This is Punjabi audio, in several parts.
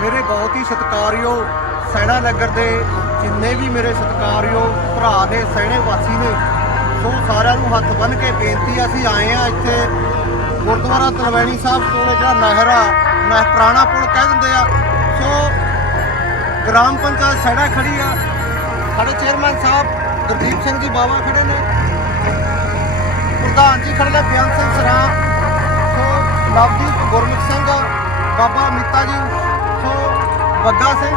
ਮੇਰੇ ਬਹੁਤ ਹੀ ਸਤਿਕਾਰਯੋਗ ਸੈਣਾ ਨਗਰ ਦੇ ਜਿੰਨੇ ਵੀ ਮੇਰੇ ਸਤਿਕਾਰਯੋਗ ਭਰਾ ਨੇ ਸੈਣੇ ਵਾਸੀ ਨੇ, ਸੋ ਸਾਰਿਆਂ ਨੂੰ ਹੱਥ ਬੰਨ੍ਹ ਕੇ ਬੇਨਤੀ ਅਸੀਂ ਆਏ ਆ ਇੱਥੇ ਗੁਰਦੁਆਰਾ ਤਲਵੈਣੀ ਸਾਹਿਬ ਕੋਲ, ਜਿਹੜਾ ਨਹਿਰ ਆ ਨਹਿਰ ਪੁਰਾਣਾ ਪੁਲ ਕਹਿ ਦਿੰਦੇ ਆ। ਸੋ ਗ੍ਰਾਮ ਪੰਚਾਇਤ ਸੈਣਾ ਖੜੀ ਆ। ਸਾਡੇ ਚੇਅਰਮੈਨ ਸਾਹਿਬ ਗੁਰਦੀਪ ਸਿੰਘ ਜੀ ਬਾਵਾ ਖੜੇ ਨੇ। ਪ੍ਰਧਾਨ ਜੀ ਖੜੇ ਨੇ, ਬਿਆਨ ਸਿੰਘ ਸਰਾਂ। ਸੋ ਲਵਦੀਪ ਗੁਰਮੁਖ ਸਿੰਘ, ਬਾਬਾ ਮੀਤਾ ਜੀ ਸੋ ਬੱਗਾ ਸਿੰਘ।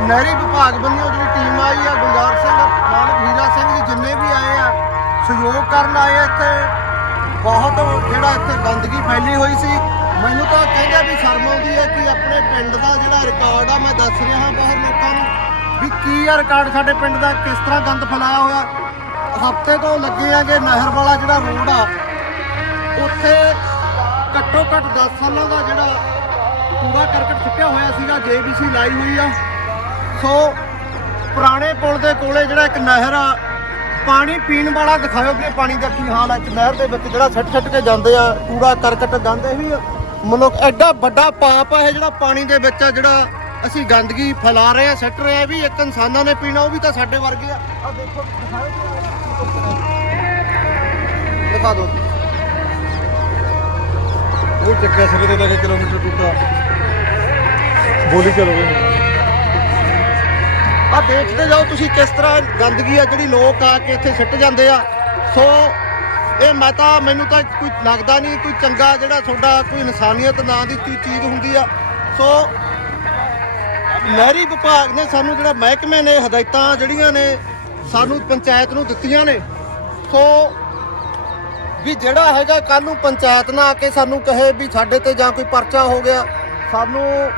ਨਹਿਰੀ ਵਿਭਾਗ ਵੱਲੋਂ ਜਿਹੜੀ ਟੀਮ ਆਈ ਆ, ਗੁਲਜ਼ਾਰ ਸਿੰਘ ਮਾਨਕ ਹੀਰਾ ਸਿੰਘ ਜੀ ਜਿੰਨੇ ਵੀ ਆਏ ਆ, ਸਹਿਯੋਗ ਕਰਨ ਆਏ ਆ ਇੱਥੇ। ਬਹੁਤ ਜਿਹੜਾ ਇੱਥੇ ਗੰਦਗੀ ਫੈਲੀ ਹੋਈ ਸੀ। ਮੈਨੂੰ ਤਾਂ ਕਹਿੰਦਾ ਵੀ ਸ਼ਰਮ ਆਉਂਦੀ ਹੈ ਕਿ ਆਪਣੇ ਪਿੰਡ ਦਾ ਜਿਹੜਾ ਰਿਕਾਰਡ ਆ, ਮੈਂ ਦੱਸ ਰਿਹਾ ਹਾਂ ਬਾਹਰ ਲੋਕਾਂ ਨੂੰ ਵੀ ਕੀ ਆ ਰਿਕਾਰਡ ਸਾਡੇ ਪਿੰਡ ਦਾ, ਕਿਸ ਤਰ੍ਹਾਂ ਗੰਦ ਫੈਲਾਇਆ ਹੋਇਆ। ਹਫ਼ਤੇ ਤੋਂ ਲੱਗੇ ਆਗੇ ਨਹਿਰ ਵਾਲਾ ਜਿਹੜਾ ਰੋਡ ਆ, ਉੱਥੇ ਘੱਟੋ ਘੱਟ 10 ਸਾਲਾਂ ਦਾ ਜਿਹੜਾ ਕੂੜਾ ਕਰਕਟ ਸੁੱਟਿਆ ਹੋਇਆ ਸੀਗਾ, ਜੇਬੀਸੀ ਲਾਈ ਹੋਈ ਆ। ਸੋ ਪੁਰਾਣੇ ਪੁਲ ਦੇ ਕੋਲੇ ਜਿਹੜਾ ਇੱਕ ਨਹਿਰ ਆ, ਪਾਣੀ ਪੀਣ ਵਾਲਾ ਦਿਖਾਓ ਕਿ ਪਾਣੀ ਦਾ ਕੀ ਹਾਲ ਹੈ ਇਸ ਨਹਿਰ ਦੇ ਵਿੱਚ ਜਿਹੜਾ ਛੱਟ ਛੱਟ ਕੇ ਜਾਂਦੇ ਆ ਕੂੜਾ ਕਰਕਟ ਗੰਦ ਇਹ ਮਨੁੱਖ ਐਡਾ ਵੱਡਾ ਪਾਪ ਆ, ਇਹ ਜਿਹੜਾ ਪਾਣੀ ਦੇ ਵਿੱਚ ਆ, ਜਿਹੜਾ ਅਸੀਂ ਗੰਦਗੀ ਫੈਲਾ ਰਹੇ ਆ, ਸੱਟ ਰਹੇ ਆ ਵੀ ਇੱਕ ਇਨਸਾਨਾਂ ਨੇ ਪੀਣਾ, ਉਹ ਵੀ ਤਾਂ ਸਾਡੇ ਵਰਗੇ ਆ। ਆ ਦੇਖੋ ਦਿਖਾ ਦਿਓ। ਉਹ ਚੱਕਿਆ ਸਿਰੇ ਤੇ ਲੈ ਕੇ ਕਿਲੋਮੀਟਰ ਟੁੱਟਾ। ਬੋਲੀ ਚਲੋਗੇ ਆ ਦੇਖਦੇ ਜਾਓ ਤੁਸੀਂ ਕਿਸ ਤਰ੍ਹਾਂ ਗੰਦਗੀ ਆ ਜਿਹੜੀ ਲੋਕ ਆ ਕੇ ਇੱਥੇ ਸਿੱਟ ਜਾਂਦੇ ਆ। ਸੋ ਇਹ ਮੈਂ ਤਾਂ ਮੈਨੂੰ ਤਾਂ ਕੋਈ ਲੱਗਦਾ ਨਹੀਂ, ਕੋਈ ਚੰਗਾ ਜਿਹੜਾ ਤੁਹਾਡਾ ਕੋਈ ਇਨਸਾਨੀਅਤ ਨਾਂ ਦੀ ਕੋਈ ਚੀਜ਼ ਹੁੰਦੀ ਆ। ਸੋ ਨਹਿਰੀ ਵਿਭਾਗ ਨੇ ਸਾਨੂੰ ਜਿਹੜਾ ਮਹਿਕਮੇ ਨੇ, ਹਦਾਇਤਾਂ ਜਿਹੜੀਆਂ ਨੇ ਸਾਨੂੰ ਪੰਚਾਇਤ ਨੂੰ ਦਿੱਤੀਆਂ ਨੇ। ਸੋ ਵੀ ਜਿਹੜਾ ਹੈਗਾ ਕੱਲ ਨੂੰ ਪੰਚਾਇਤ ਨਾ ਆ ਕੇ ਸਾਨੂੰ ਕਹੇ ਵੀ ਸਾਡੇ ਤੇ ਜਾਂ ਕੋਈ ਪਰਚਾ ਹੋ ਗਿਆ, ਸਾਨੂੰ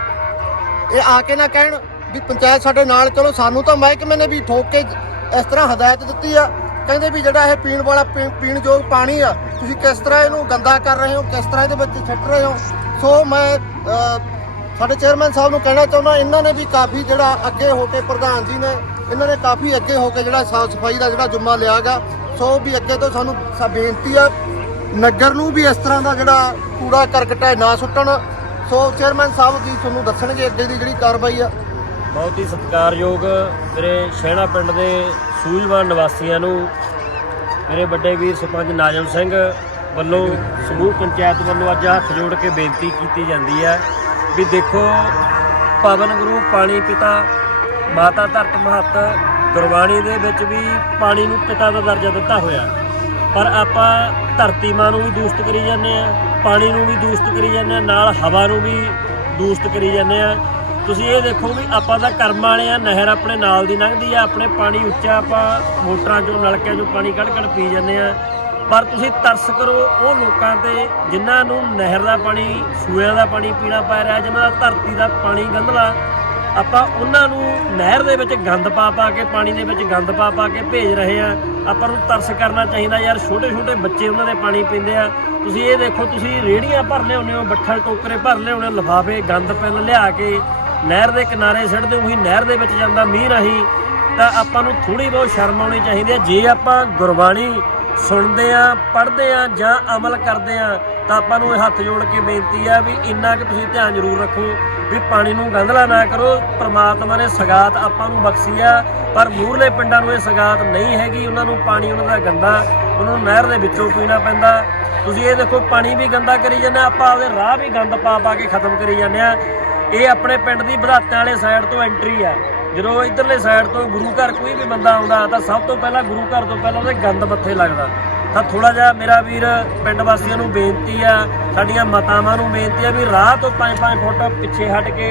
ਇਹ ਆ ਕੇ ਨਾ ਕਹਿਣ ਵੀ ਪੰਚਾਇਤ ਸਾਡੇ ਨਾਲ, ਚਲੋ ਸਾਨੂੰ ਤਾਂ ਮਹਿਕਮੇ ਨੇ ਵੀ ਠੋਕ ਕੇ ਇਸ ਤਰ੍ਹਾਂ ਹਦਾਇਤ ਦਿੱਤੀ ਆ। ਕਹਿੰਦੇ ਵੀ ਜਿਹੜਾ ਇਹ ਪੀਣ ਵਾਲਾ, ਪੀ- ਪੀਣ ਯੋਗ ਪਾਣੀ ਆ, ਤੁਸੀਂ ਕਿਸ ਤਰ੍ਹਾਂ ਇਹਨੂੰ ਗੰਦਾ ਕਰ ਰਹੇ ਹੋ, ਕਿਸ ਤਰ੍ਹਾਂ ਇਹਦੇ ਵਿੱਚ ਛੱਡ ਰਹੇ ਹੋ? ਸੋ ਮੈਂ ਸਾਡੇ ਚੇਅਰਮੈਨ ਸਾਹਿਬ ਨੂੰ ਕਹਿਣਾ ਚਾਹੁੰਦਾ, ਇਹਨਾਂ ਨੇ ਵੀ ਕਾਫੀ ਜਿਹੜਾ ਅੱਗੇ ਹੋ ਕੇ ਪ੍ਰਧਾਨ ਜੀ ਨੇ, ਇਹਨਾਂ ਨੇ ਕਾਫੀ ਅੱਗੇ ਹੋ ਕੇ ਜਿਹੜਾ ਸਾਫ਼ ਸਫ਼ਾਈ ਦਾ ਜਿਹੜਾ ਜੁੰਮਾ ਲਿਆਗਾ ਸੋ ਵੀ ਅੱਗੇ ਤੋਂ ਸਾਨੂੰ ਸ- ਬੇਨਤੀ ਆ, ਨਗਰ ਨੂੰ ਵੀ ਇਸ ਤਰ੍ਹਾਂ ਦਾ ਜਿਹੜਾ ਕੂੜਾ ਕਰਕਟ ਹੈ ਨਾ ਸੁੱਟਣ। ਸੋ ਚੇਅਰਮੈਨ ਸਾਹਿਬ ਕੀ ਤੁਹਾਨੂੰ ਦੱਸਣਗੇ ਅੱਗੇ ਦੀ ਜਿਹੜੀ ਕਾਰਵਾਈ ਆ। ਬਹੁਤ ਹੀ ਸਤਿਕਾਰਯੋਗ ਮੇਰੇ ਸ਼ਹਿਣਾ ਪਿੰਡ ਦੇ ਸੂਝਵਾਨ ਨਿਵਾਸੀਆਂ ਨੂੰ, ਮੇਰੇ ਵੱਡੇ ਵੀਰ ਸਰਪੰਚ ਨਾਜਮ ਸਿੰਘ ਵੱਲੋਂ ਸਮੂਹ ਪੰਚਾਇਤ ਵੱਲੋਂ ਅੱਜ ਹੱਥ ਜੋੜ ਕੇ ਬੇਨਤੀ ਕੀਤੀ ਜਾਂਦੀ ਹੈ ਵੀ ਦੇਖੋ, ਪਵਨ ਗੁਰੂ ਪਾਣੀ ਪਿਤਾ, ਮਾਤਾ ਧਰਤ ਮਹੱਤ ਗੁਰਬਾਣੀ ਦੇ ਵਿੱਚ ਵੀ ਪਾਣੀ ਨੂੰ ਪਿਤਾ ਦਾ ਦਰਜਾ ਦਿੱਤਾ ਹੋਇਆ। ਪਰ ਆਪਾਂ ਧਰਤੀ ਮਾਂ ਨੂੰ ਵੀ ਦੂਸ਼ਿਤ ਕਰੀ ਜਾਂਦੇ ਆ ਪਾਣੀ ਨੂੰ ਵੀ ਦੂਸ਼ਿਤ ਕਰੀ ਜਾਂਦੇ ਆ, ਨਾਲ ਹਵਾ ਨੂੰ ਵੀ ਦੂਸ਼ਿਤ ਕਰੀ ਜਾਂਦੇ ਆ। ਤੁਸੀਂ ਇਹ ਦੇਖੋ ਵੀ ਆਪਾਂ ਤਾਂ ਕਰਮ ਵਾਲੇ ਆ, ਨਹਿਰ ਆਪਣੇ ਨਾਲ ਦੀ ਲੰਘਦੀ ਆ, ਆਪਣੇ ਪਾਣੀ ਉੱਚਾ ਆਪਾਂ ਮੋਟਰਾਂ ਚੋਂ, ਨਲਕਿਆਂ ਚੋਂ ਪਾਣੀ ਕੱਢ ਕੱਢ ਪੀ ਜਾਂਦੇ ਆ। ਪਰ ਤੁਸੀਂ ਤਰਸ ਕਰੋ, ਉਹ ਲੋਕਾਂ ਤੇ ਜਿਨ੍ਹਾਂ ਨੂੰ ਨਹਿਰ ਦਾ ਪਾਣੀ ਸੂਇਆਂ ਦਾ ਪਾਣੀ ਪੀਣਾ ਪੈ ਰਿਹਾ, ਜਿਨ੍ਹਾਂ ਦਾ ਧਰਤੀ ਦਾ ਪਾਣੀ ਗੰਧਲਾ ਆਪਾਂ ਉਹਨਾਂ ਨੂੰ ਨਹਿਰ ਦੇ ਵਿੱਚ ਗੰਦ ਪਾ ਪਾ ਕੇ, ਪਾਣੀ ਦੇ ਵਿੱਚ ਗੰਦ ਪਾ ਪਾ ਕੇ ਭੇਜ ਰਹੇ ਆ ਆਪਾਂ ਨੂੰ ਤਰਸ ਕਰਨਾ ਚਾਹੀਦਾ ਯਾਰ ਛੋਟੇ ਛੋਟੇ ਬੱਚੇ ਉਹਨਾਂ ਦੇ ਪਾਣੀ ਪੀਂਦੇ ਆ। ਤੁਸੀਂ ਇਹ ਦੇਖੋ, ਤੁਸੀਂ ਰੇੜੀਆਂ ਭਰ ਲਿਆਉਂਦੇ ਹੋ, ਬੱਠਲ ਟੋਕਰੇ ਭਰ ਲਿਆਉਂਦੇ ਹੋ, ਲਿਫਾਫੇ, ਗੰਦ ਪੈਨ ਲਿਆ ਕੇ ਨਹਿਰ ਦੇ ਕਿਨਾਰੇ ਸਿੱਟਦੇ, ਉਹੀ ਨਹਿਰ ਦੇ ਵਿੱਚ ਜਾਂਦਾ ਮੀਂਹ ਰਾਹੀਂ। ਤਾਂ ਆਪਾਂ ਨੂੰ ਥੋੜੀ ਬਹੁਤ ਸ਼ਰਮ ਆਉਣੀ ਚਾਹੀਦੀ ਹੈ। ਜੇ ਆਪਾਂ ਗੁਰਬਾਣੀ ਸੁਣਦੇ ਆ ਪੜ੍ਹਦੇ ਆ ਜਾਂ ਅਮਲ ਕਰਦੇ ਆ ਤਾਂ ਆਪਾਂ ਨੂੰ ਇਹ ਹੱਥ ਜੋੜ ਕੇ ਬੇਨਤੀ ਆ ਵੀ ਇੰਨਾ ਕਿ ਤੁਸੀਂ ਧਿਆਨ ਜ਼ਰੂਰ ਰੱਖੋ ਵੀ ਪਾਣੀ ਨੂੰ ਗੰਧਲਾ ਨਾ ਕਰੋ। ਪ੍ਰਮਾਤਮਾ ਨੇ ਸਗਾਤ ਆਪਾਂ ਨੂੰ ਬਖਸ਼ੀ ਆ ਪਰ ਮੂਹਰਲੇ ਪਿੰਡਾਂ ਨੂੰ ਇਹ ਸਗਾਤ ਨਹੀਂ ਹੈਗੀ। ਉਹਨਾਂ ਨੂੰ ਪਾਣੀ ਉਹਨਾਂ ਦਾ ਗੰਦਾ ਉਹਨਾਂ ਨੂੰ ਨਹਿਰ ਦੇ ਵਿੱਚੋਂ ਪੀਣਾ ਪੈਂਦਾ। ਤੁਸੀਂ ਇਹ ਦੇਖੋ ਪਾਣੀ ਵੀ ਗੰਦਾ ਕਰੀ ਜਾਂਦੇ ਆ, ਆਪਾਂ ਆਪਦੇ ਰਾਹ ਵੀ ਗੰਦ ਪਾ ਪਾ ਕੇ ਖਤਮ ਕਰੀ ਜਾਂਦੇ ਆ। ਇਹ ਆਪਣੇ ਪਿੰਡ ਦੀ ਵਧਾਤਿਆਂ ਵਾਲੇ ਸਾਈਡ ਤੋਂ ਐਂਟਰੀ ਆ। ਜਦੋਂ ਇਧਰਲੇ ਸਾਈਡ ਤੋਂ ਗੁਰੂ ਘਰ ਕੋਈ ਵੀ ਬੰਦਾ ਆਉਂਦਾ, ਤਾਂ ਸਭ ਤੋਂ ਪਹਿਲਾਂ ਗੁਰੂ ਘਰ ਤੋਂ ਪਹਿਲਾਂ ਉਹਦੇ ਗੰਦ ਮੱਥੇ ਲੱਗਦਾ। ਤਾਂ ਥੋੜਾ ਜਿਹਾ ਮੇਰਾ ਵੀਰ ਪਿੰਡ ਵਾਸੀਆਂ ਨੂੰ ਬੇਨਤੀ ਆ, ਸਾਡੀਆਂ ਮਾਤਾਵਾਂ ਨੂੰ ਬੇਨਤੀ ਆ ਵੀ ਰਾਹ ਤੋਂ 5-5 ਫੁੱਟ ਪਿੱਛੇ ਹਟ ਕੇ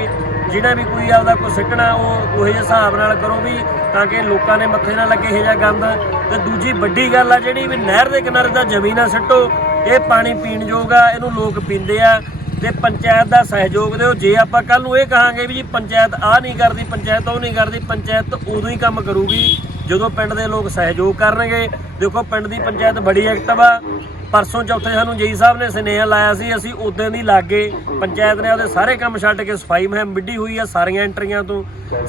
ਜਿਹੜਾ ਵੀ ਕੋਈ ਆਪਦਾ ਕੋਈ ਸਿੱਟਣਾ, ਉਹ ਉਹੇ ਹਿਸਾਬ ਨਾਲ ਕਰੋ ਵੀ ਤਾਂ ਕਿ ਲੋਕਾਂ ਦੇ ਮੱਥੇ ਨਾ ਲੱਗੇ ਇਹ ਜਿਹਾ ਗੰਦ। ਤੇ ਦੂਜੀ ਵੱਡੀ ਗੱਲ ਆ ਜਿਹੜੀ ਵੀ ਨਹਿਰ ਦੇ ਕਿਨਾਰੇ ਦਾ ਜ਼ਮੀਨਾਂ ਸਿੱਟੋ, ਇਹ ਪਾਣੀ ਪੀਣ ਯੋਗ ਆ, ਇਹਨੂੰ ਲੋਕ ਪੀਂਦੇ ਆ। ਤੇ ਪੰਚਾਇਤ ਦਾ ਸਹਿਯੋਗ ਦਿਓ, ਜੇ ਆਪਾਂ ਕੱਲ ਨੂੰ ਇਹ ਕਹਾਂਗੇ ਵੀ ਜੀ ਪੰਚਾਇਤ ਆ ਨਹੀਂ ਕਰਦੀ, ਪੰਚਾਇਤ ਉਹ ਨਹੀਂ ਕਰਦੀ, ਪੰਚਾਇਤ ਉਦੋਂ ਹੀ ਕੰਮ ਕਰੂਗੀ, ਜਦੋਂ ਪਿੰਡ ਦੇ ਲੋਕ ਸਹਿਯੋਗ ਕਰਨਗੇ। ਦੇਖੋ, ਪਿੰਡ ਦੀ ਪੰਚਾਇਤ ਬੜੀ ਐਕਟਿਵ ਆ। ਪਰਸੋਂ ਚੌਥੇ ਸਾਨੂੰ ਜੇਈ ਸਾਹਿਬ ਨੇ ਸੁਨੇਹਾ ਲਾਇਆ ਸੀ, ਅਸੀਂ ਉਦੋਂ ਦੀ ਲਾਗੇ ਪੰਚਾਇਤ ਨੇ ਉਹਦੇ ਸਾਰੇ ਕੰਮ ਛੱਡ ਕੇ ਸਫ਼ਾਈ ਮੁਹਿੰਮ ਵਿੱਢੀ ਹੋਈ ਆ, ਸਾਰੀਆਂ ਐਂਟਰੀਆਂ ਤੋਂ।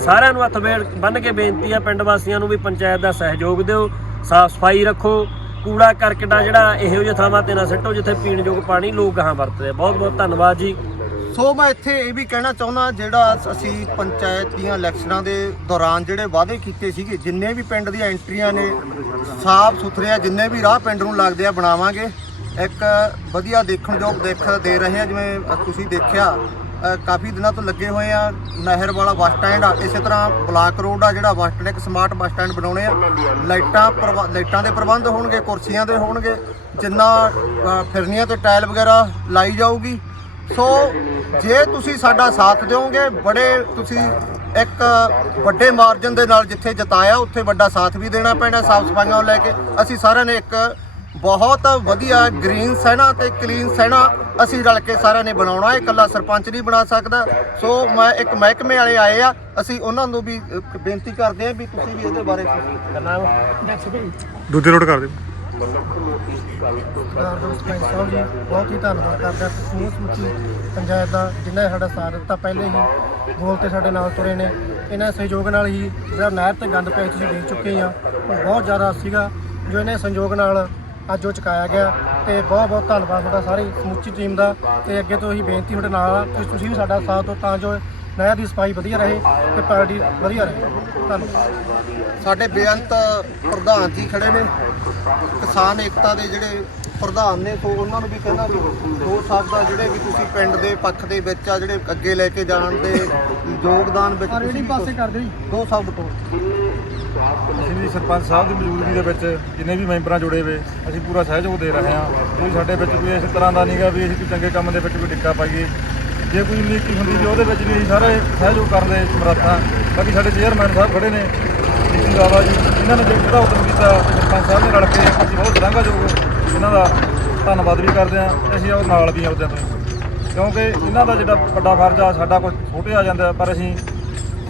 ਸਾਰਿਆਂ ਨੂੰ ਹੱਥ ਵੇੜ ਬੰਨ ਕੇ ਬੇਨਤੀ ਆ ਪਿੰਡ ਵਾਸੀਆਂ ਨੂੰ ਵੀ ਪੰਚਾਇਤ ਦਾ ਸਹਿਯੋਗ ਦਿਓ, ਸਾਫ਼ ਸਫ਼ਾਈ ਰੱਖੋ। ਕੂੜਾ ਕਰਕਟਾ ਜਿਹੜਾ ਇਹੋ ਜਿਹੇ ਥਾਵਾਂ ਤੇ ਨਾ ਸਿੱਟੋ ਜਿੱਥੇ ਪੀਣ ਯੋਗ ਪਾਣੀ ਲੋਕ ਗਾਹਾਂ ਵਰਤਦੇ ਆ। ਬਹੁਤ ਬਹੁਤ ਧੰਨਵਾਦ ਜੀ। ਸੋ ਮੈਂ ਇੱਥੇ ਇਹ ਵੀ ਕਹਿਣਾ ਚਾਹੁੰਦਾ ਜਿਹੜਾ ਅਸੀਂ ਪੰਚਾਇਤ ਦੀਆਂ ਇਲੈਕਸ਼ਨਾਂ ਦੇ ਦੌਰਾਨ ਜਿਹੜੇ ਵਾਅਦੇ ਕੀਤੇ ਸੀਗੇ, ਜਿੰਨੇ ਵੀ ਪਿੰਡ ਦੀਆਂ ਐਂਟਰੀਆਂ ਨੇ, ਸਾਫ਼ ਸੁਥਰੇ ਆ, ਜਿੰਨੇ ਵੀ ਰਾਹ ਪਿੰਡ ਨੂੰ ਲੱਗਦੇ ਆ, ਬਣਾਵਾਂਗੇ। ਇੱਕ ਵਧੀਆ ਦੇਖਣਯੋਗ ਦੇਖ ਦੇ ਰਹੇ ਆ, ਜਿਵੇਂ ਤੁਸੀਂ ਦੇਖਿਆ ਕਾਫੀ ਦਿਨਾਂ ਤੋਂ ਲੱਗੇ ਹੋਏ ਆ। ਨਹਿਰ ਵਾਲਾ ਬੱਸ ਸਟੈਂਡ ਆ। ਇਸੇ ਤਰ੍ਹਾਂ ਬਲਾਕ ਰੋਡ ਆ ਜਿਹੜਾ, ਬੱਸ ਸਟੈਂਡ, ਇੱਕ ਸਮਾਰਟ ਬੱਸ ਸਟੈਂਡ ਬਣਾਉਣੇ ਆ। ਲਾਈਟਾਂ ਪ੍ਰਬ- ਲਾਈਟਾਂ ਦੇ ਪ੍ਰਬੰਧ ਹੋਣਗੇ, ਕੁਰਸੀਆਂ ਦੇ ਹੋਣਗੇ। ਜਿੰਨਾ ਫਿਰਨੀਆਂ ਤੇ ਟਾਇਲ ਵਗੈਰਾ ਲਾਈ ਜਾਊਗੀ। ਸੋ, ਜੇ ਤੁਸੀਂ ਸਾਡਾ ਸਾਥ ਦਿਓਗੇ, ਬੜੇ ਤੁਸੀਂ ਇੱਕ ਵੱਡੇ ਮਾਰਜਨ ਦੇ ਨਾਲ ਜਿੱਥੇ ਜਿਤਾਇਆ, ਉੱਥੇ ਵੱਡਾ ਸਾਥ ਵੀ ਦੇਣਾ ਪੈਣਾ, ਸਾਫ਼ ਸਫਾਈਆਂ ਲੈ ਕੇ। ਅਸੀਂ ਸਾਰਿਆਂ ਨੇ ਇੱਕ ਬਹੁਤ ਵਧੀਆ ਗ੍ਰੀਨ ਸੈਨਾ ਤੇ ਕਲੀਨ ਸੈਨਾ। ਅਸੀਂ ਰਲ ਕੇ ਸਾਰਿਆਂ ਨੇ ਬਣਾਉਣਾ ਇਹ ਇਕੱਲਾ ਸਰਪੰਚ ਨਹੀਂ ਬਣਾ ਸਕਦਾ। ਸੋ ਮੈਂ ਇੱਕ ਮਹਿਕਮੇ ਵਾਲੇ ਆਏ ਆ ਅਸੀਂ ਉਹਨਾਂ ਨੂੰ ਵੀ ਬੇਨਤੀ ਕਰਦੇ ਆ ਵੀ ਤੁਸੀਂ ਵੀ ਇਹਦੇ ਬਾਰੇ ਦੂਜੇ ਰੋਡ ਕਰ ਦਿਓ। ਸਰਦਾਰ ਦੋਸਤ ਭਾਈ ਸਾਹਿਬ ਜੀ ਬਹੁਤ ਹੀ ਧੰਨਵਾਦ ਕਰਦਾ ਸਮੂਹ ਸਮੁੱਚੀ ਪੰਚਾਇਤ ਦਾ ਜਿਨ੍ਹਾਂ ਸਾਡਾ ਸਾਥ ਦਿੱਤਾ ਪਹਿਲੇ ਹੀ ਗੋਲ ਤੇ ਸਾਡੇ ਨਾਲ ਤੁਰੇ ਨੇ। ਇਹਨਾਂ ਸਹਿਯੋਗ ਨਾਲ ਹੀ ਜਿਹੜਾ ਨਹਿਰ ਤੇ ਗੰਦ ਸੀ ਤੁਸੀਂ ਦੇਖ ਚੁੱਕੇ ਆ। ਬਹੁਤ ਜ਼ਿਆਦਾ ਸੀਗਾ ਜੋ ਇਹਨੇ ਸੰਯੋਗ ਨਾਲ ਅੱਜ ਉਹ ਚੁਕਾਇਆ ਗਿਆ ਤੇ ਬਹੁਤ ਬਹੁਤ ਧੰਨਵਾਦ ਤੁਹਾਡਾ ਸਾਰੀ ਸਮੁੱਚੀ ਟੀਮ ਦਾ ਤੇ ਅੱਗੇ ਤੋਂ ਇਹੀ ਬੇਨਤੀ ਤੁਹਾਡੇ ਨਾਲ ਆ ਕਿ ਤੁਸੀਂ ਵੀ ਸਾਡਾ ਸਾਥ ਦਿਓ ਤਾਂ ਜੋ ਨਹਿਰ ਦੀ ਸਫ਼ਾਈ ਵਧੀਆ ਰਹੇ ਤੇ ਪਾਰਟੀ ਵਧੀਆ ਰਹੇ। ਧੰਨਵਾਦ। ਸਾਡੇ ਬੇਅੰਤ ਪ੍ਰਧਾਨ ਜੀ ਖੜੇ ਨੇ। ਕਿਸਾਨ ਏਕਤਾ ਦੇ ਜਿਹੜੇ ਪ੍ਰਧਾਨ ਨੇ ਸੋ ਉਹਨਾਂ ਨੂੰ ਵੀ ਕਹਿੰਦਾ ਵੀ ਹੋ ਸਕਦਾ ਜਿਹੜੇ ਵੀ ਤੁਸੀਂ ਪਿੰਡ ਦੇ ਪੱਖ ਦੇ ਵਿੱਚ ਆ ਜਿਹੜੇ ਅੱਗੇ ਲੈ ਕੇ ਜਾਣ ਦੇ ਯੋਗਦਾਨ ਵਿੱਚ ਤੁਸੀਂ ਪਾਸੇ ਕਰਦੇ ਜੀ। ਦੋ ਸ਼ਬਦ ਤੋਂ ਅਸੀਂ ਵੀ ਸਰਪੰਚ ਸਾਹਿਬ ਦੀ ਮੌਜੂਦਗੀ ਦੇ ਵਿੱਚ ਜਿੰਨੇ ਵੀ ਮੈਂਬਰਾਂ ਜੁੜੇ ਹੋਏ, ਅਸੀਂ ਪੂਰਾ ਸਹਿਯੋਗ ਦੇ ਰਹੇ ਹਾਂ। ਕੋਈ ਸਾਡੇ ਵਿੱਚ ਕੋਈ ਇਸ ਤਰ੍ਹਾਂ ਦਾ ਨਹੀਂਗਾ ਵੀ ਅਸੀਂ ਕੋਈ ਚੰਗੇ ਕੰਮ ਦੇ ਵਿੱਚ ਕੋਈ ਡਿੱਕਾ ਪਾਈਏ। ਜੇ ਕੋਈ ਨੀਤੀ ਹੁੰਦੀ ਵੀ ਉਹਦੇ ਵਿੱਚ ਵੀ ਅਸੀਂ ਸਾਰੇ ਸਹਿਯੋਗ ਕਰਦੇ ਦੇ ਬਾਕੀ ਸਾਡੇ ਚੇਅਰਮੈਨ ਸਾਹਿਬ ਖੜੇ ਨੇ ਨੀਤੀ ਬਾਬਾ ਜੀ ਇਹਨਾਂ ਨੇ ਜਿਹੜਾ ਹੁਕਮ ਕੀਤਾ, ਸਰਪੰਚ ਸਾਹਿਬ ਨੇ ਰਲ ਕੇ ਅਸੀਂ ਬਹੁਤ ਸ਼ਲਾਘਾਯੋਗ ਇਹਨਾਂ ਦਾ ਧੰਨਵਾਦ ਵੀ ਕਰਦੇ ਹਾਂ। ਤੇ ਅਸੀਂ ਉਹ ਨਾਲ ਵੀ ਹਾਂ ਉਹਦਿਆਂ ਤੋਂ ਕਿਉਂਕਿ ਇਹਨਾਂ ਦਾ ਜਿਹੜਾ ਵੱਡਾ ਫਰਜ਼ ਆ, ਸਾਡਾ ਕੁਝ ਛੋਟੇ ਆ ਜਾਂਦਾ, ਪਰ ਅਸੀਂ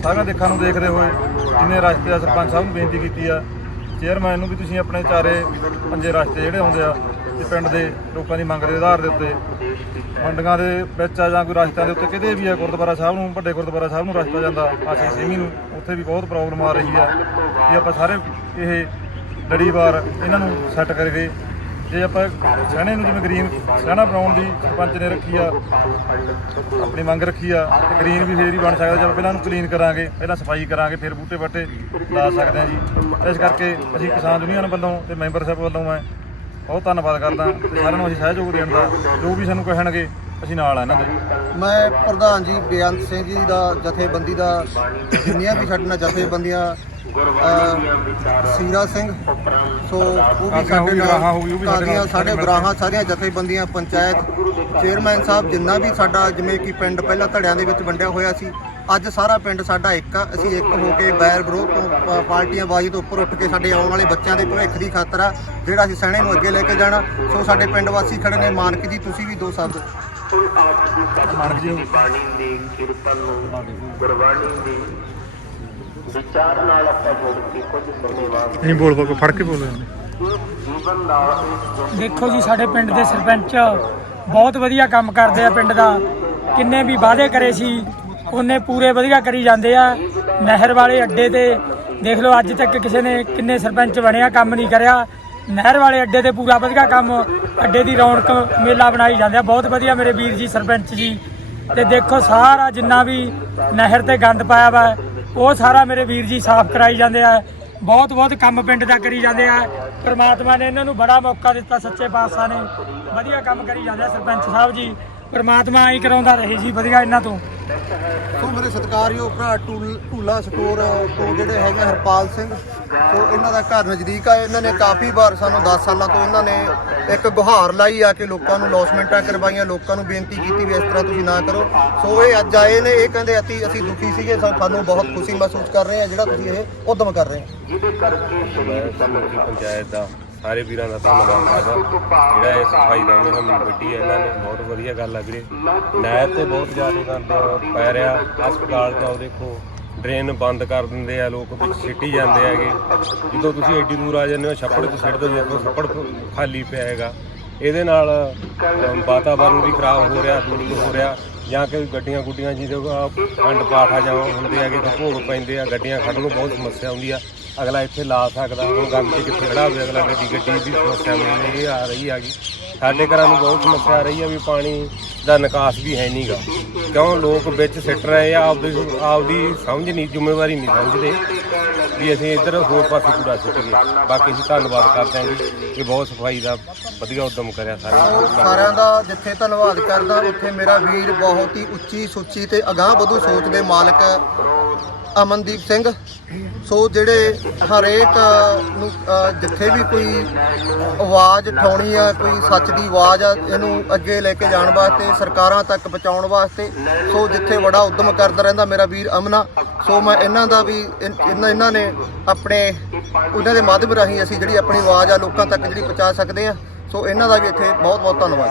ਸਾਰਿਆਂ ਦੇਖਾਂ ਨੂੰ ਦੇਖਦੇ ਹੋਏ ਜਿੰਨੇ ਰਸਤੇ ਆ, ਸਰਪੰਚ ਸਾਹਿਬ ਨੂੰ ਬੇਨਤੀ ਕੀਤੀ ਆ ਚੇਅਰਮੈਨ ਨੂੰ ਵੀ ਤੁਸੀਂ ਆਪਣੇ ਚਾਰੇ ਪੰਜੇ ਰਸਤੇ ਜਿਹੜੇ ਆਉਂਦੇ ਆ ਤੇ ਪਿੰਡ ਦੇ ਲੋਕਾਂ ਦੀ ਮੰਗ ਦੇ ਆਧਾਰ ਦੇ ਉੱਤੇ, ਮੰਡੀਆਂ ਦੇ ਵਿੱਚ ਆ ਜਾਂ ਕੋਈ ਰਸਤਿਆਂ ਦੇ ਉੱਤੇ ਕਿਤੇ ਵੀ ਆ, ਗੁਰਦੁਆਰਾ ਸਾਹਿਬ ਨੂੰ, ਵੱਡੇ ਗੁਰਦੁਆਰਾ ਸਾਹਿਬ ਨੂੰ ਰਸਤਾ ਜਾਂਦਾ, ਆਸੀ ਸਿੰਘੀ ਨੂੰ, ਉੱਥੇ ਵੀ ਬਹੁਤ ਪ੍ਰੋਬਲਮ ਆ ਰਹੀ ਆ, ਵੀ ਆਪਾਂ ਸਾਰੇ ਇਹ ਲੜੀਵਾਰ ਇਹਨਾਂ ਨੂੰ ਸੈੱਟ ਕਰਕੇ ਜੇ ਆਪਾਂ ਸਹਿਣੇ ਨੂੰ ਜਿਵੇਂ ਗ੍ਰੀਨ ਸਹਿਣਾ ਬਣਾਉਣ ਦੀ ਸਰਪੰਚ ਨੇ ਰੱਖੀ ਆ, ਆਪਣੀ ਮੰਗ ਰੱਖੀ ਆ, ਤੇ ਗ੍ਰੀਨ ਵੀ ਫੇਰ ਹੀ ਬਣ ਸਕਦਾ, ਜਦੋਂ ਪਹਿਲਾਂ ਨੂੰ ਕਲੀਨ ਕਰਾਂਗੇ, ਪਹਿਲਾਂ ਸਫ਼ਾਈ ਕਰਾਂਗੇ, ਫਿਰ ਬੂਟੇ ਬੱਟੇ ਲਾ ਸਕਦੇ ਆ ਜੀ। ਇਸ ਕਰਕੇ ਅਸੀਂ ਕਿਸਾਨ ਯੂਨੀਅਨ ਵੱਲੋਂ ਤੇ ਮੈਂਬਰ ਵੱਲੋਂ ਮੈਂ ਬਹੁਤ ਧੰਨਵਾਦ ਕਰਦਾ ਤੇ ਸਾਰਿਆਂ ਨੂੰ ਅਸੀਂ ਸਹਿਯੋਗ ਦੇਣ ਦਾ, ਜੋ ਵੀ ਸਾਨੂੰ ਕਹਿਣਗੇ, ਅਸੀਂ ਨਾਲ ਆ ਇਹਨਾਂ ਦੇ। ਮੈਂ ਪ੍ਰਧਾਨ ਜੀ ਬੇਅੰਤ ਸਿੰਘ ਜੀ ਦਾ ਜਥੇਬੰਦੀ ਦਾ, ਜਿੰਨੀਆਂ ਵੀ ਸਾਡੀਆਂ ਜਥੇਬੰਦੀਆਂ ਸੀਰਾ ਸਿੰਘ ਸੋ ਉਹ ਵੀ ਸਾਡੇ ਨਾਲ ਵੀ ਸਾਡੇ। ਬਰਾਹਾਂ ਸਾਰੀਆਂ ਜਥੇਬੰਦੀਆਂ ਪੰਚਾਇਤ ਚੇਅਰਮੈਨ ਸਾਹਿਬ ਜਿੰਨਾ ਵੀ ਸਾਡਾ ਜਿਵੇਂ ਕਿ ਪਿੰਡ ਪਹਿਲਾਂ ਧੜਿਆਂ ਦੇ ਵਿੱਚ ਵੰਡਿਆ ਹੋਇਆ ਸੀ ਅੱਜ ਸਾਰਾ ਪਿੰਡ ਸਾਡਾ ਇੱਕ ਆ ਅਸੀਂ ਇੱਕ ਹੋ ਕੇ ਬੈਰ ਵਿਰੋਧ ਤੋਂ ਪਾਰਟੀਆਂ ਬਾਜੀ ਤੋਂ ਉੱਪਰ ਉੱਠ ਕੇ ਸਾਡੇ ਆਉਣ ਵਾਲੇ ਬੱਚਿਆਂ ਦੇ ਭਵਿੱਖ ਦੀ ਖਾਤਰ ਆ ਜਿਹੜਾ ਅਸੀਂ ਸਹਿਣੇ ਨੂੰ ਅੱਗੇ ਲੈ ਕੇ ਜਾਣਾ ਸੋ ਸਾਡੇ ਪਿੰਡ ਵਾਸੀ ਖੜੇ ਨੇ ਮਾਨਕ ਜੀ ਤੁਸੀਂ ਵੀ ਦੋ ਸ਼ਬਦ ਮਾਨਕ ਜੀ ਬਾਣੀ ਦੀ ਕੀਰਤਨ ਨੂੰ ਗੁਰਬਾਣੀ ਦੀ ਵਿਚਾਰ ਨਾਲ ਆਪਾਂ ਜੋੜ ਕੇ ਕੁਝ ਸਮੇਂ ਬਾਅਦ ਨਹੀਂ ਬੋਲ ਬੋਲ ਫੜ ਕੇ ਬੋਲੋ ਜੀਵਨ ਦਾ ਇਸ ਦੇਖੋ ਜੀ ਸਾਡੇ ਪਿੰਡ ਦੇ ਸਰਪੰਚ ਬਹੁਤ ਵਧੀਆ ਕੰਮ ਕਰਦੇ ਆ ਪਿੰਡ ਦਾ। ਕਿੰਨੇ ਵੀ ਵਾਅਦੇ ਕਰੇ ਸੀ ਉਹਨੇ ਪੂਰੇ ਵਧੀਆ ਕਰੀ ਜਾਂਦੇ ਆ। ਨਹਿਰ ਵਾਲੇ ਅੱਡੇ ਤੇ ਦੇਖ ਲਓ ਅੱਜ ਤੱਕ ਕਿਸੇ ਨੇ ਕਿੰਨੇ ਸਰਪੰਚ ਬਣਿਆ ਕੰਮ ਨਹੀਂ ਕਰਿਆ। ਨਹਿਰ ਵਾਲੇ ਅੱਡੇ ਤੇ ਪੂਰਾ ਵਧੀਆ ਕੰਮ ਅੱਡੇ ਦੀ ਰੌਣਕ ਮੇਲਾ ਬਣਾਈ ਜਾਂਦੇ ਆ। ਬਹੁਤ ਵਧੀਆ ਮੇਰੇ ਵੀਰ ਜੀ ਸਰਪੰਚ ਜੀ। ਤੇ ਦੇਖੋ ਸਾਰਾ ਜਿੰਨਾ ਵੀ ਨਹਿਰ ਤੇ ਗੰਦ ਪਾਇਆ ਵਾ ਉਹ ਸਾਰਾ ਮੇਰੇ ਵੀਰ ਜੀ ਸਾਫ਼ ਕਰਾਈ ਜਾਂਦੇ ਆ। ਬਹੁਤ ਬਹੁਤ ਕੰਮ ਪਿੰਡ ਦਾ ਕਰੀ ਜਾਂਦੇ ਆ। ਪ੍ਰਮਾਤਮਾ ਨੇ ਇਹਨਾਂ ਨੂੰ ਬੜਾ ਮੌਕਾ ਦਿੱਤਾ ਸੱਚੇ ਪਾਤਸ਼ਾਹ ਨੇ। ਵਧੀਆ ਕੰਮ ਕਰੀ ਜਾਂਦੇ ਆ ਸਰਪੰਚ ਸਾਹਿਬ ਜੀ। ਪ੍ਰਮਾਤਮਾ ਹੀ ਕਰਾਉਂਦਾ ਰਹੇ ਜੀ ਵਧੀਆ ਇਹਨਾਂ ਤੋਂ। ਸੋ ਮੇਰੇ ਸਤਿਕਾਰਯੋਗ ਭਰਾ ਟੂਲ- ਢੂਲਾ ਸਟੋਰ ਤੋਂ ਜਿਹੜੇ ਹੈਗੇ ਹਰਪਾਲ ਸਿੰਘ ਸੋ ਇਹਨਾਂ ਦਾ ਘਰ ਨਜ਼ਦੀਕ ਆ ਇਹਨਾਂ ਨੇ ਕਾਫੀ ਵਾਰ ਸਾਨੂੰ 10 ਸਾਲਾਂ ਤੋਂ ਇਹਨਾਂ ਨੇ ਇੱਕ ਗੁਹਾਰ ਲਾਈ ਆ ਕਿ ਲੋਕਾਂ ਨੂੰ ਲੌਸਮੈਂਟਾਂ ਕਰਵਾਈਆਂ ਲੋਕਾਂ ਨੂੰ ਬੇਨਤੀ ਕੀਤੀ ਵੀ ਇਸ ਤਰ੍ਹਾਂ ਤੁਸੀਂ ਨਾ ਕਰੋ। ਸੋ ਇਹ ਅੱਜ ਆਏ ਨੇ ਇਹ ਕਹਿੰਦੇ ਅਤੀ ਅਸੀਂ ਦੁਖੀ ਸੀਗੇ ਸੋ ਸਾਨੂੰ ਬਹੁਤ ਖੁਸ਼ੀ ਮਹਿਸੂਸ ਕਰ ਰਹੇ ਆ ਜਿਹੜਾ ਤੁਸੀਂ ਇਹ ਉਦਮ ਕਰ ਰਹੇ ਹੋ। ਜਿਹਦੇ ਕਰਕੇ ਸਰੀਰ ਸਮੁੱਚੀ ਪੰਚਾਇਤ ਦਾ ਸਾਰੇ ਵੀਰਾਂ ਦਾ ਧੰਨਵਾਦ ਕਰਦਾ ਜਿਹੜਾ ਇਹ ਸਫ਼ਾਈ ਦਾ ਉਹਨਾਂ ਵੱਡੀ ਹੈ ਇਹਨਾਂ ਨੇ ਬਹੁਤ ਵਧੀਆ ਗੱਲ ਆ ਵੀਰੇ। ਨਹਿਰ ਤੇ ਬਹੁਤ ਜ਼ਿਆਦਾ ਗੰਦ ਪੈ ਰਿਹਾ। ਹਸਪਤਾਲ ਚ ਆਓ ਦੇਖੋ। ਡਰੇਨ ਬੰਦ ਕਰ ਦਿੰਦੇ ਆ ਲੋਕ ਵਿੱਚ ਸਿੱਟੀ ਜਾਂਦੇ ਹੈਗੇ। ਜਦੋਂ ਤੁਸੀਂ ਐਡੀ ਦੂਰ ਆ ਜਾਂਦੇ ਹੋ ਛੱਪੜ 'ਚ ਸਿੱਟ ਦੋ ਹੋ ਛੱਪੜ ਖਾਲੀ ਪਿਆ ਹੈਗਾ। ਇਹਦੇ ਨਾਲ ਅਮ, ਵਾਤਾਵਰਨ ਵੀ ਖਰਾਬ ਹੋ ਰਿਹਾ ਦੂਸ਼ਿਤ ਹੋ ਰਿਹਾ। ਜਾਂ ਕਿ ਗੱਡੀਆਂ ਗੁੱਡੀਆਂ ਜਿਹਦੇ ਖੰਡ ਪਾਠ ਆ ਜਾਵਾਂ ਹੁੰਦੇ ਹੈਗੇ ਤਾਂ ਭੋਗ ਪੈਂਦੇ ਆ ਗੱਡੀਆਂ ਖੜਨ ਨੂੰ ਬਹੁਤ ਸਮੱਸਿਆ ਆਉਂਦੀ ਆ। ਅਗਲਾ ਇੱਥੇ ਲਾ ਸਕਦਾ ਹੁਣ ਗੰਦ ਕਿੱਥੇ ਖੜਾ ਹੋਵੇ, ਅਗਲਾ ਗੱਡੀ ਗੱਡੀ ਦੀ ਸਮੱਸਿਆ ਮੈਨੂੰ ਇਹ ਆ ਰਹੀ ਹੈਗੀ। ਸਾਡੇ ਘਰਾਂ ਨੂੰ ਬਹੁਤ ਸਮੱਸਿਆ ਆ ਰਹੀ ਆ ਵੀ ਪਾਣੀ ਦਾ ਨਿਕਾਸ ਵੀ ਹੈ ਨਹੀਂਗਾ। ਕਿਉਂ? ਲੋਕ ਵਿੱਚ ਸਿੱਟ ਰਹੇ ਆ, ਆਪਦੀ ਆਪਦੀ ਸਮਝ ਨਹੀਂ, ਜ਼ਿੰਮੇਵਾਰੀ ਨਹੀਂ ਸਮਝਦੇ ਵੀ ਅਸੀਂ ਇੱਧਰ ਹੋਰ ਪਾਸੇ ਕੂੜਾ ਸਿੱਟੀਏ ਬਾਕੀ ਅਸੀਂ ਧੰਨਵਾਦ ਕਰਦੇ ਹਾਂ ਜੀ, ਕਿ ਬਹੁਤ ਸਫ਼ਾਈ ਦਾ ਵਧੀਆ ਉਦਮ ਕਰਿਆ ਸਾਰੇ ਸਾਰਿਆਂ ਦਾ ਜਿੱਥੇ ਧੰਨਵਾਦ ਕਰਦਾ, ਉੱਥੇ ਮੇਰਾ ਵੀਰ ਬਹੁਤ ਹੀ ਉੱਚੀ ਸੁੱਚੀ ਤੇ ਅਗਾਹ ਵਧੂ ਸੋਚ ਦੇ ਮਾਲਕ ਅਮਨਦੀਪ ਸਿੰਘ। ਸੋ ਜਿਹੜੇ ਹਰੇਕ ਨੂੰ ਜਿੱਥੇ ਵੀ ਕੋਈ ਆਵਾਜ਼ ਉਠਾਉਣੀ ਆ, ਕੋਈ ਸੱਚ ਦੀ ਆਵਾਜ਼ ਆ, ਇਹਨੂੰ ਅੱਗੇ ਲੈ ਕੇ ਜਾਣ ਵਾਸਤੇ, ਸਰਕਾਰਾਂ ਤੱਕ ਪਹੁੰਚਾਉਣ ਵਾਸਤੇ, ਸੋ ਜਿੱਥੇ ਬੜਾ ਉਦਮ ਕਰਦਾ ਰਹਿੰਦਾ ਮੇਰਾ ਵੀਰ ਅਮਨਾ, ਸੋ ਮੈਂ ਇਹਨਾਂ ਦਾ ਵੀ, ਇਨ- ਇਹਨਾਂ ਇਹਨਾਂ ਨੇ ਆਪਣੇ, ਉਹਨਾਂ ਦੇ ਮਾਧਿਅਮ ਰਾਹੀਂ ਅਸੀਂ ਜਿਹੜੀ ਆਪਣੀ ਆਵਾਜ਼ ਆ, ਲੋਕਾਂ ਤੱਕ ਜਿਹੜੀ ਪਹੁੰਚਾ ਸਕਦੇ ਆ। ਸੋ ਇਹਨਾਂ ਦਾ ਵੀ ਇੱਥੇ ਬਹੁਤ ਬਹੁਤ ਧੰਨਵਾਦ।